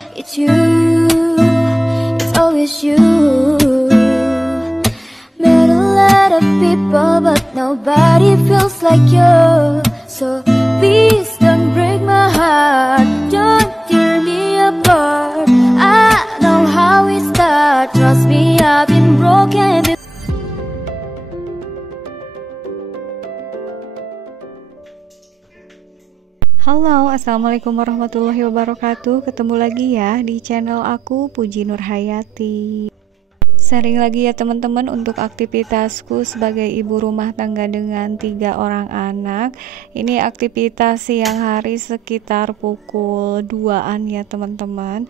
It's you, it's always you. Met a lot of people, but nobody feels like you. So please don't break my heart, don't tear me apart. I know how it starts, trust me, I've been broken before. Halo, assalamualaikum warahmatullahi wabarakatuh. Ketemu lagi ya di channel aku, Puji Nurhayati. Sharing lagi ya teman-teman untuk aktivitasku sebagai ibu rumah tangga dengan 3 orang anak. Ini aktivitas siang hari sekitar pukul 2-an ya teman-teman.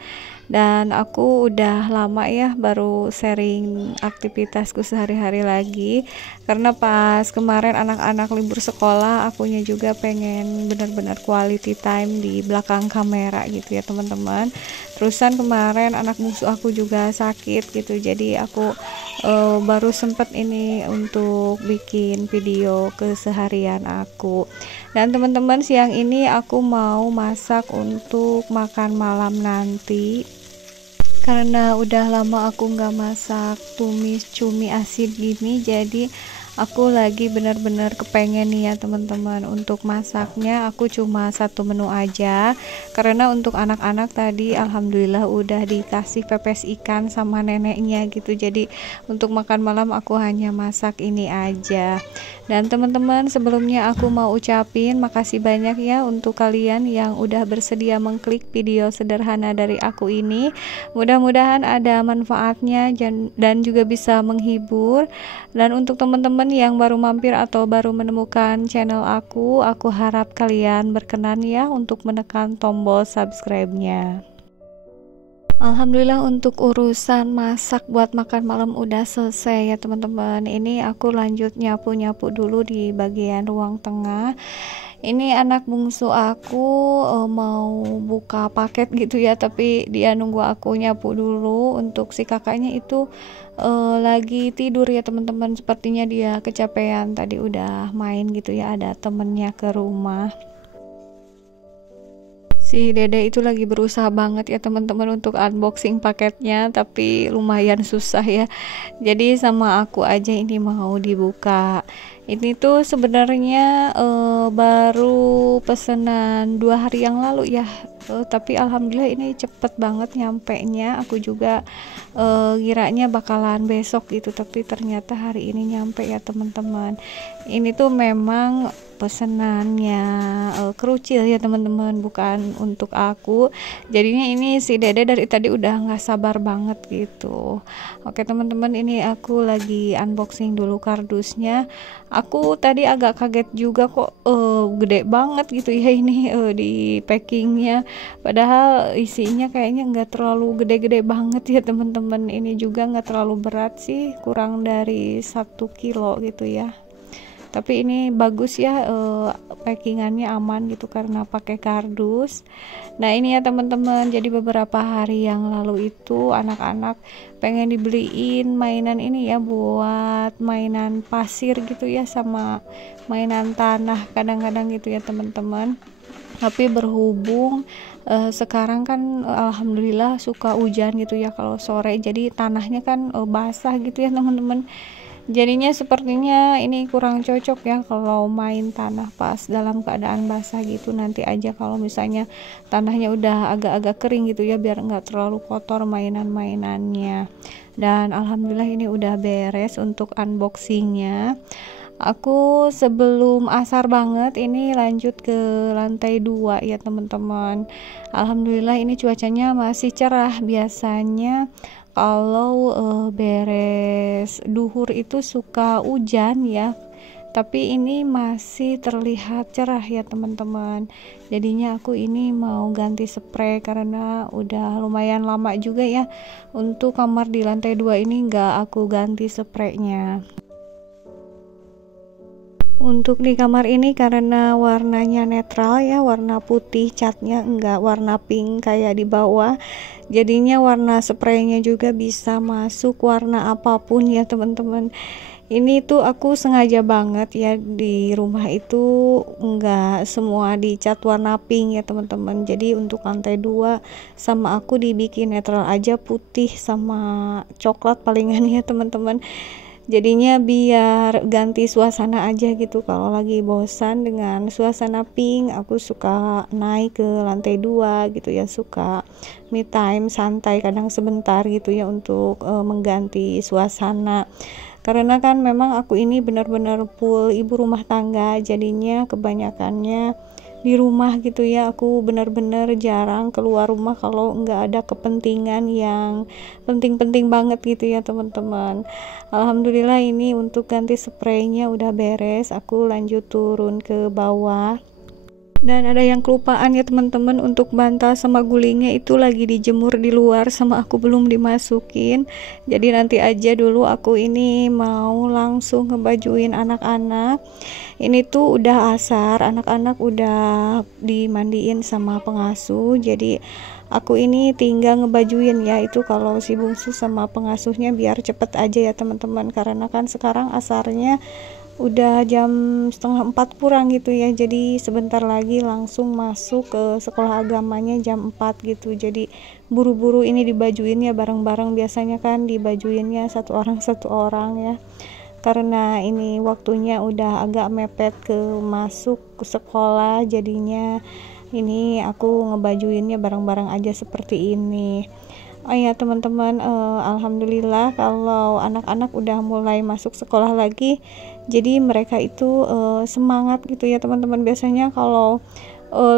Dan aku udah lama ya baru sharing aktivitasku sehari-hari lagi, karena pas kemarin anak-anak libur sekolah akunya juga pengen benar-benar quality time di belakang kamera gitu ya teman-teman. Terusan kemarin anak bungsu aku juga sakit gitu, jadi aku baru sempet ini untuk bikin video keseharian aku. Dan teman-teman, siang ini aku mau masak untuk makan malam nanti, karena udah lama aku nggak masak tumis cumi asin gini, jadi aku lagi benar-benar kepengen nih ya teman-teman. Untuk masaknya aku cuma satu menu aja, karena untuk anak-anak tadi alhamdulillah udah dikasih pepes ikan sama neneknya gitu, jadi untuk makan malam aku hanya masak ini aja. Dan teman-teman, sebelumnya aku mau ucapin makasih banyak ya untuk kalian yang udah bersedia mengklik video sederhana dari aku ini. Mudah-mudahan ada manfaatnya dan juga bisa menghibur. Dan untuk teman-teman yang baru mampir atau baru menemukan channel aku harap kalian berkenan ya untuk menekan tombol subscribe-nya. Alhamdulillah untuk urusan masak buat makan malam udah selesai ya teman-teman. Ini aku lanjut nyapu-nyapu dulu di bagian ruang tengah. Ini anak bungsu aku mau buka paket gitu ya, tapi dia nunggu aku nyapu dulu. Untuk si kakaknya itu lagi tidur ya teman-teman, sepertinya dia kecapean, tadi udah main gitu ya, ada temennya ke rumah. Si dede itu lagi berusaha banget ya teman-teman untuk unboxing paketnya, tapi lumayan susah ya. Jadi sama aku aja ini mau dibuka. Ini tuh sebenarnya baru pesanan 2 hari yang lalu ya. Tapi alhamdulillah ini cepet banget nyampenya. Aku juga kiranya bakalan besok gitu, tapi ternyata hari ini nyampe ya teman-teman. Ini tuh memang pesenannya kerucil ya teman-teman, bukan untuk aku. Jadinya ini si dede dari tadi udah nggak sabar banget gitu. Oke teman-teman, ini aku lagi unboxing dulu kardusnya. Aku tadi agak kaget juga kok gede banget gitu ya ini di packingnya, padahal isinya kayaknya nggak terlalu gede-gede banget ya teman-teman. Ini juga nggak terlalu berat sih, kurang dari 1 kilo gitu ya. Tapi ini bagus ya, packingannya aman gitu karena pakai kardus. Nah ini ya teman-teman, jadi beberapa hari yang lalu itu anak-anak pengen dibeliin mainan ini ya, buat mainan pasir gitu ya, sama mainan tanah kadang-kadang gitu ya teman-teman. Tapi berhubung sekarang kan alhamdulillah suka hujan gitu ya kalau sore, jadi tanahnya kan basah gitu ya teman-teman. Jadinya sepertinya ini kurang cocok ya kalau main tanah pas dalam keadaan basah gitu. Nanti aja kalau misalnya tanahnya udah agak-agak kering gitu ya, biar nggak terlalu kotor mainan-mainannya. Dan alhamdulillah ini udah beres untuk unboxingnya. Aku sebelum asar banget ini lanjut ke lantai 2 ya teman-teman. Alhamdulillah ini cuacanya masih cerah. Biasanya kalau beres duhur itu suka hujan ya, tapi ini masih terlihat cerah ya teman-teman. Jadinya aku ini mau ganti spray karena udah lumayan lama juga ya untuk kamar di lantai 2 ini nggak aku ganti spraynya. Untuk di kamar ini karena warnanya netral ya, warna putih, catnya enggak warna pink kayak di bawah, jadinya warna spraynya juga bisa masuk warna apapun ya teman-teman. Ini tuh aku sengaja banget ya, di rumah itu enggak semua dicat warna pink ya teman-teman. Jadi untuk lantai 2 sama aku dibikin netral aja, putih sama coklat palingan ya teman-teman. Jadinya biar ganti suasana aja gitu. Kalau lagi bosan dengan suasana pink, aku suka naik ke lantai 2 gitu ya, suka me time santai kadang sebentar gitu ya untuk mengganti suasana. Karena kan memang aku ini benar-benar full ibu rumah tangga, jadinya kebanyakannya di rumah gitu ya. Aku benar-benar jarang keluar rumah kalau nggak ada kepentingan yang penting-penting banget gitu ya teman-teman. Alhamdulillah ini untuk ganti spraynya udah beres. Aku lanjut turun ke bawah. Dan ada yang kelupaan ya teman-teman, untuk bantal sama gulingnya itu lagi dijemur di luar sama aku belum dimasukin. Jadi nanti aja dulu, aku ini mau langsung ngebajuin anak-anak. Ini tuh udah asar, anak-anak udah dimandiin sama pengasuh. Jadi aku ini tinggal ngebajuin ya, itu kalau si bungsu sama pengasuhnya biar cepet aja ya teman-teman, karena kan sekarang asarnya udah jam 3:30 kurang gitu ya, jadi sebentar lagi langsung masuk ke sekolah agamanya jam 4 gitu. Jadi buru-buru ini dibajuin ya bareng-bareng, biasanya kan dibajuinnya satu orang ya, karena ini waktunya udah agak mepet ke masuk ke sekolah, jadinya ini aku ngebajuinnya bareng-bareng aja seperti ini. Oh ya teman-teman, alhamdulillah kalau anak-anak udah mulai masuk sekolah lagi, jadi mereka itu semangat gitu ya teman-teman. Biasanya kalau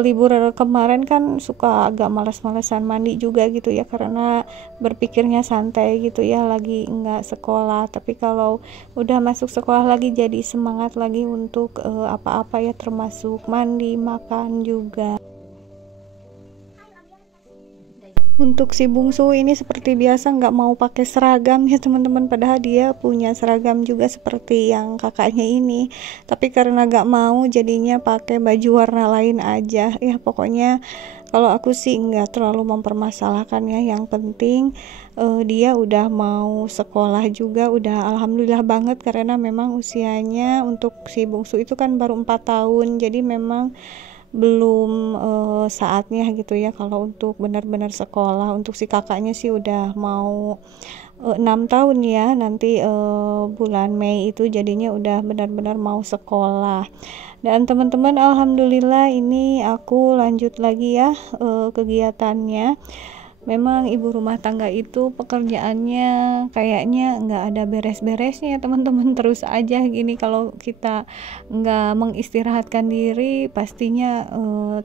libur kemarin kan suka agak malas-malasan mandi juga gitu ya, karena berpikirnya santai gitu ya, lagi enggak sekolah. Tapi kalau udah masuk sekolah lagi jadi semangat lagi untuk apa-apa ya, termasuk mandi, makan juga. Untuk si bungsu ini seperti biasa nggak mau pakai seragam ya teman-teman, padahal dia punya seragam juga seperti yang kakaknya ini, tapi karena nggak mau jadinya pakai baju warna lain aja ya. Pokoknya kalau aku sih nggak terlalu mempermasalahkan ya, yang penting dia udah mau sekolah juga, udah alhamdulillah banget, karena memang usianya untuk si bungsu itu kan baru 4 tahun, jadi memang belum saatnya gitu ya kalau untuk benar-benar sekolah. Untuk si kakaknya sih udah mau 6 tahun ya, nanti bulan Mei itu jadinya udah benar-benar mau sekolah. Dan teman-teman, alhamdulillah ini aku lanjut lagi ya kegiatannya. Memang ibu rumah tangga itu pekerjaannya kayaknya nggak ada beres-beresnya ya teman-teman, terus aja gini. Kalau kita nggak mengistirahatkan diri, pastinya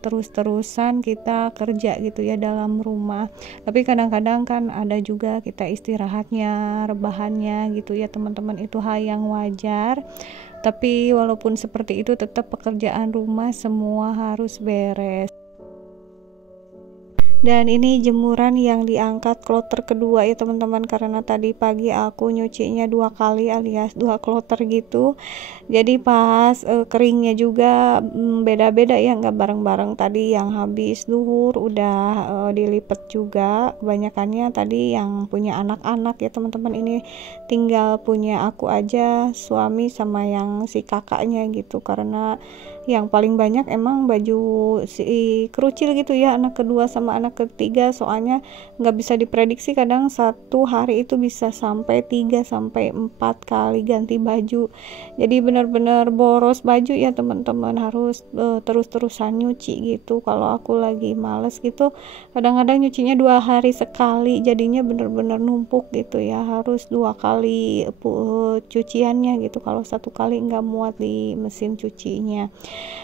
terus-terusan kita kerja gitu ya dalam rumah. Tapi kadang-kadang kan ada juga kita istirahatnya, rebahannya gitu ya teman-teman, itu hal yang wajar. Tapi walaupun seperti itu, tetap pekerjaan rumah semua harus beres. Dan ini jemuran yang diangkat kloter kedua ya teman-teman, karena tadi pagi aku nyucinya 2 kali alias 2 kloter gitu. Jadi pas keringnya juga beda-beda ya, nggak bareng-bareng. Tadi yang habis duhur udah dilipet juga, kebanyakannya tadi yang punya anak-anak ya teman-teman. Ini tinggal punya aku aja, suami sama yang si kakaknya gitu, karena yang paling banyak emang baju si kerucil gitu ya, anak kedua sama anak ketiga. Soalnya nggak bisa diprediksi, kadang satu hari itu bisa sampai 3-4 kali ganti baju. Jadi benar-benar boros baju ya teman-teman, harus terus-terusan nyuci gitu. Kalau aku lagi males gitu, kadang-kadang nyucinya 2 hari sekali, jadinya benar-benar numpuk gitu ya, harus 2 kali cuciannya gitu, kalau 1 kali nggak muat di mesin cucinya.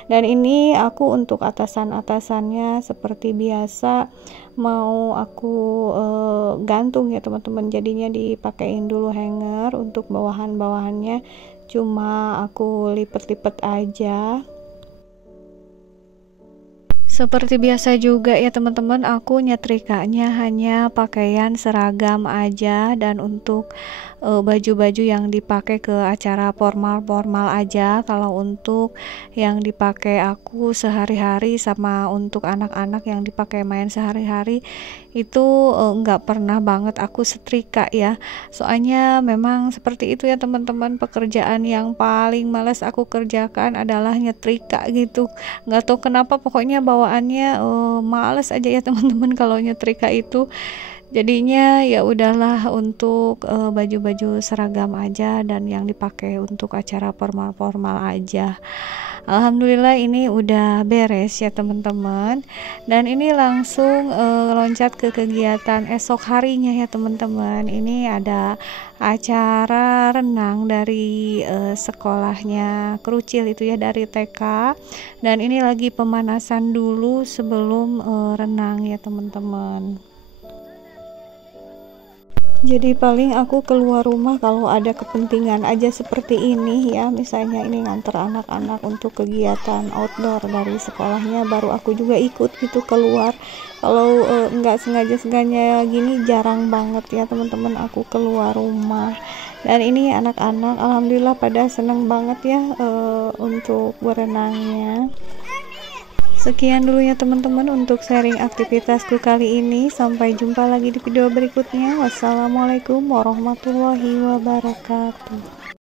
Dan ini aku untuk atasan-atasannya seperti biasa mau aku gantung ya teman-teman, jadinya dipakein dulu hanger. Untuk bawahan-bawahannya cuma aku lipet-lipet aja. Seperti biasa juga ya teman-teman, aku nyetrikanya hanya pakaian seragam aja. Dan untuk baju-baju yang dipakai ke acara formal-formal aja. Kalau untuk yang dipakai aku sehari-hari sama untuk anak-anak yang dipakai main sehari-hari itu nggak pernah banget aku setrika ya. Soalnya memang seperti itu ya teman-teman, pekerjaan yang paling males aku kerjakan adalah nyetrika gitu. Nggak tahu kenapa, pokoknya bawaannya males aja ya teman-teman kalau nyetrika itu. Jadinya ya udahlah, untuk baju-baju seragam aja dan yang dipakai untuk acara formal-formal aja. Alhamdulillah ini udah beres ya teman-teman, dan ini langsung loncat ke kegiatan esok harinya ya teman-teman. Ini ada acara renang dari sekolahnya Kerucil itu ya, dari TK, dan ini lagi pemanasan dulu sebelum renang ya teman-teman. Jadi paling aku keluar rumah kalau ada kepentingan aja seperti ini ya, misalnya ini nganter anak-anak untuk kegiatan outdoor dari sekolahnya, baru aku juga ikut gitu keluar. Kalau nggak sengaja gini jarang banget ya teman-teman aku keluar rumah. Dan ini anak-anak alhamdulillah pada seneng banget ya untuk berenangnya. Sekian dulu ya teman-teman untuk sharing aktivitasku kali ini. Sampai jumpa lagi di video berikutnya. Wassalamualaikum warahmatullahi wabarakatuh.